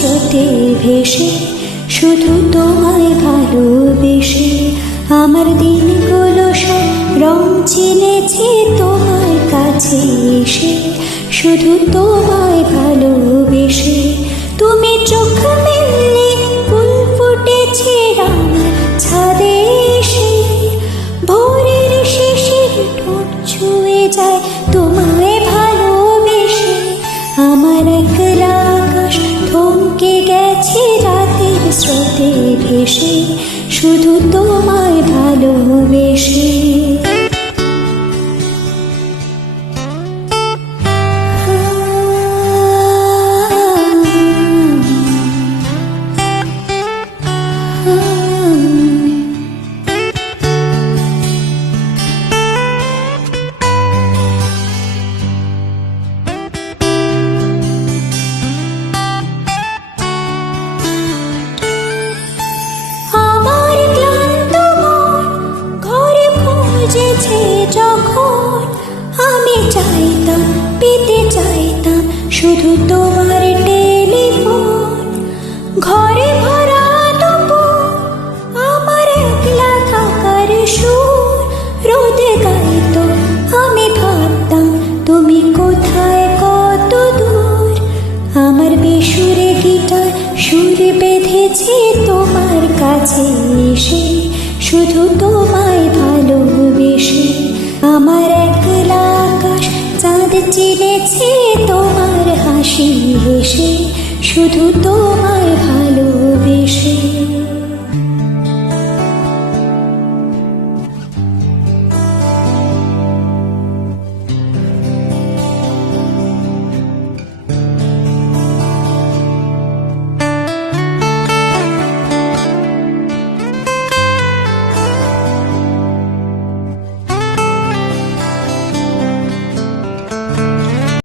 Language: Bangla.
স্রোতে ভেসে, শুধু তোমায় ভালোবেসে। আমার দিনগুলো সব রং চিনেছে তোমার কাছে এসে, শুধু তোমায় ভালোবেসে। তুমি চোখ মেললে ফুল ফুটেছে আমার ছাদে এসে, ভোরের শেষের ঠোঁট ছুঁয়ে যায় তোমায় ভালোবেসে। আমার একলা আকাশ থমকে গেছে রাতের স্রোতে ভেসে, শুধু তোমায় ভালোবেসে। যখন আমি চাইতাম, পেতে চাইতাম শুধু তোমার টেলিফোন। ঘরে ভরা দুপুর আমার একলা থাকার সুর রোদে গাইতো, আমি ভাবতাম তুমি কোথায় কত দূর। আমার বেসুরে গিটার সুর বেঁধেছে তোমার কাছে এসে, শুধু তোমায় ভালোবেসে। আমার একলা আকাশ চাঁদ চিনেছে তোমার হাসি হেসে, শুধু তোমায় ভালোবেসে।